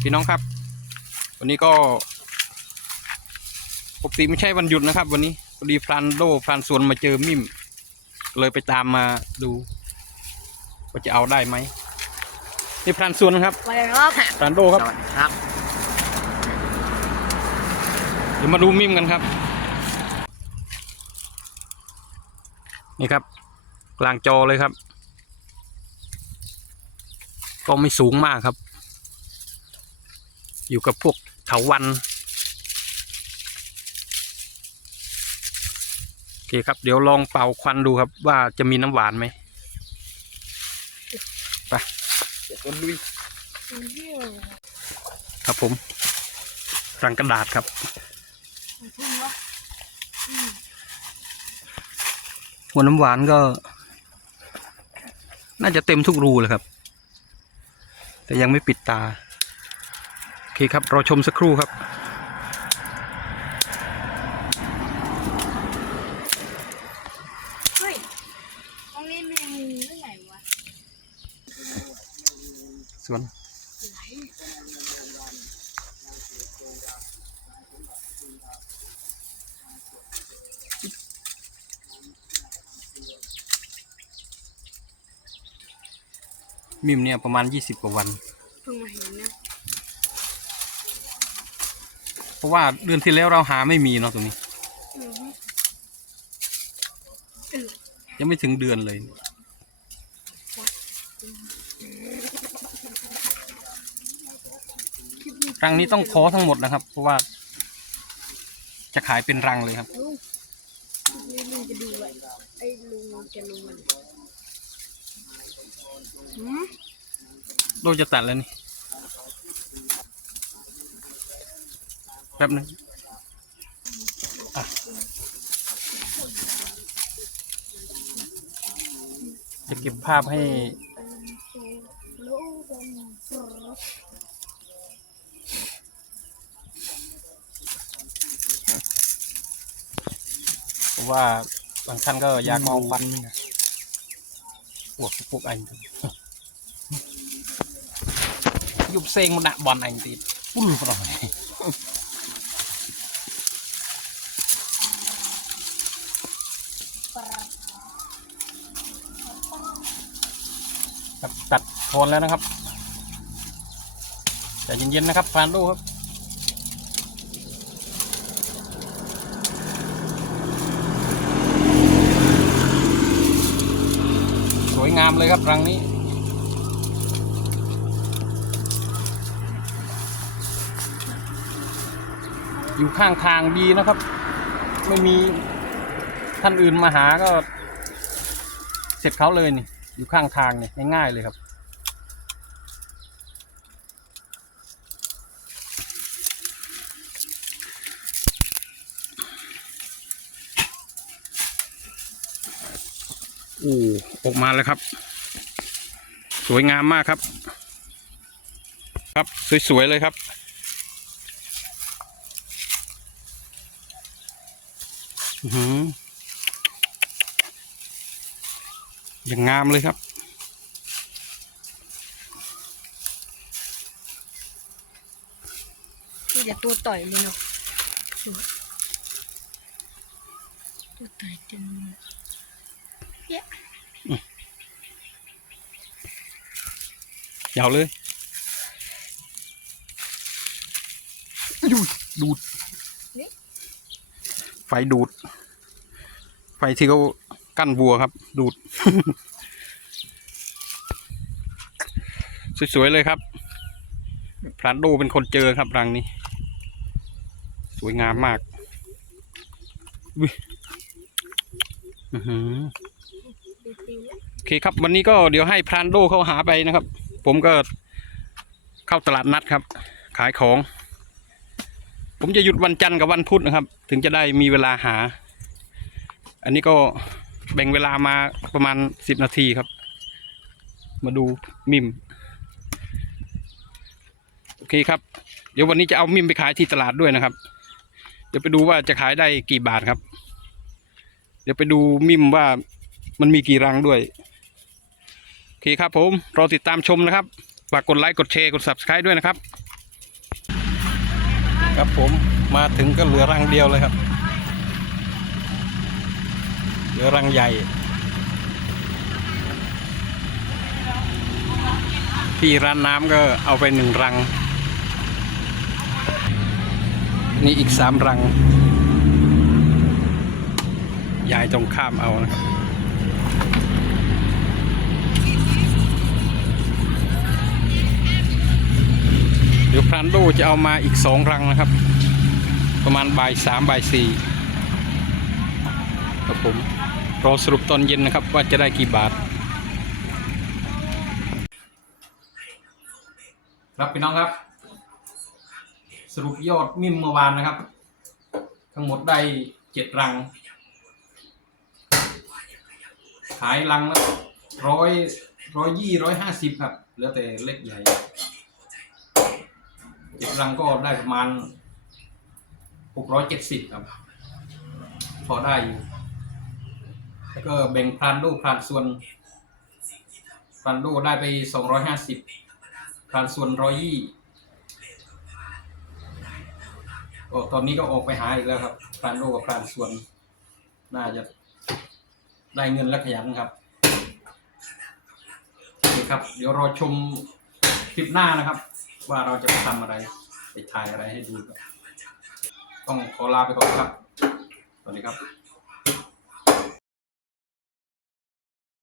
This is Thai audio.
ครับพี่น้องครับ วันนี้ก็ปกติไม่ใช่วันหยุดนะครับ วันนี้พอดีพรานโดพรานสวนมาเจอมิมเลยไปตามมาดูว่าจะเอาได้ไหมนี่พรานสวนนะครับไปครับพรานโดครับสวัสดีครับเดี๋ยวมาดูมิมกันครับ นี่ครับ กลางจอเลยครับ ก็ไม่สูงมากครับ อยู่กับพวกเถาวันโอเคครับ เดี๋ยวลองเป่าควันดูครับว่าจะมีน้ำหวานไหมไปเดี๋ยวคนลุยครับผมรังกระดาษครับหัวน้ำหวานก็ น่าจะเต็มทุกรูเลยครับ แต่ยังไม่ปิดตาโอ เคครับเราชมสักครู่ครับเฮ้ยตรงนี้มันมีเรื่องไหนวะส่วนมิมเนี่ยประมาณยี่สิบกว่าวัน เพิ่งมาเห็นนะ เพราะว่าเดือนที่แล้วเราหาไม่มีเนาะตรงนี้ อือฮึยังไม่ถึงเดือนเลย รังนี้ต้องเพอทั้งหมดนะครับ เพราะว่า จะขายเป็นรังเลยครับ ลุงนี่ลุงจะดูไว้ไอ้ลุงจะลงมันหืม โดยจะตัดแล้วนี่ แป๊บนึงอะจะเก็บภาพให้ว่าบางท่านก็อยากมองฟันนะวกพวกอันยุบเซงมันดะบอลอันตีปุ้นไปล่อย ครับตัดโคนแล้วนะครับใจเย็นๆนะครับฟานดูครับสวยงามเลยครับรังนี้อยู่ข้างทางดีนะครับ ไม่มีท่านอื่นมาหาก็ เสร็จเขาเลยนี่ อยู่ข้างทางนี่ง่ายๆเลยครับ โอ้ออกมาแล้วครับ สวยงามมากครับ ครับสวยๆเลยครับ อื้ออย่างงามเลยครับ นี่จะตัวต่อยเลยเนาะตัวต่อยจน เยอะยาวเลยดูดดูด ไฟดูด ไฟที่เขากั้นวัวครับ ดูด สวยๆเลยครับพรานโดเป็นคนเจอครับรังนี้ สวยงามมาก อุ๊ยอื้อหือ โอเคครับวันนี้ก็เดี๋ยวให้พรานโดเข้าหาไปนะครับ ผมก็เข้าตลาดนัดครับ ขายของ ผมจะหยุดวันจันทร์กับวันพุธนะครับ ถึงจะได้มีเวลาหา อันนี้ก็แบ่งเวลามาประมาณสิบนาทีครับ มาดูมิมโอเคครับ เดี๋ยววันนี้จะเอามิมไปขายที่ตลาดด้วยนะครับ เดี๋ยวไปดูว่าจะขายได้กี่บาทครับ เดี๋ยวไปดูมิมว่า มันมีกี่รังด้วย โอเคครับผมรอติดตามชมนะครับ ฝากกดไลค์ กดแชร์ กด subscribe ด้วยนะครับ ครับผมมาถึงก็เหลือรังเดียวเลยครับ เหลือรังใหญ่ ที่ร้านน้ำก็เอาไปหนึ่งรัง นี่อีกสามรังยายตรงข้ามเอานะครับ โดจะเอามาอีกสองรังนะครับ ประมาณบ่ายสามบ่ายสี่ครับผมรอสรุปตอนเย็นนะครับว่าจะได้กี่บาท ครับพี่น้องครับ สรุปยอดมิมเมื่อวานนะครับ ทั้งหมดได้เจ็ดรัง ขายรังละร้อยร้อยยี่ร้อยห้าสิบครับเหลือแต่เล็กใหญ่ เจ็ดรังก็ได้ประมาณหกร้อยเจ็ดสิบครับ พอได้อยู่แล้วก็แบ่งพรานลูกพรานส่วนพรานลูกได้ไปสองร้อยห้าสิบพรานส่วนร้อยยี่ก็ตอนนี้ก็ออกไปหาอีกแล้วครับพรานลูกกับพรานส่วน น่าจะได้เงินและขยันครับนี่ครับ เดี๋ยวรอชมคลิปหน้านะครับ ว่าเราจะไปทำอะไร ไปถ่ายอะไรให้ดู ต้องขอลาไปก่อนครับ สวัสดีครับ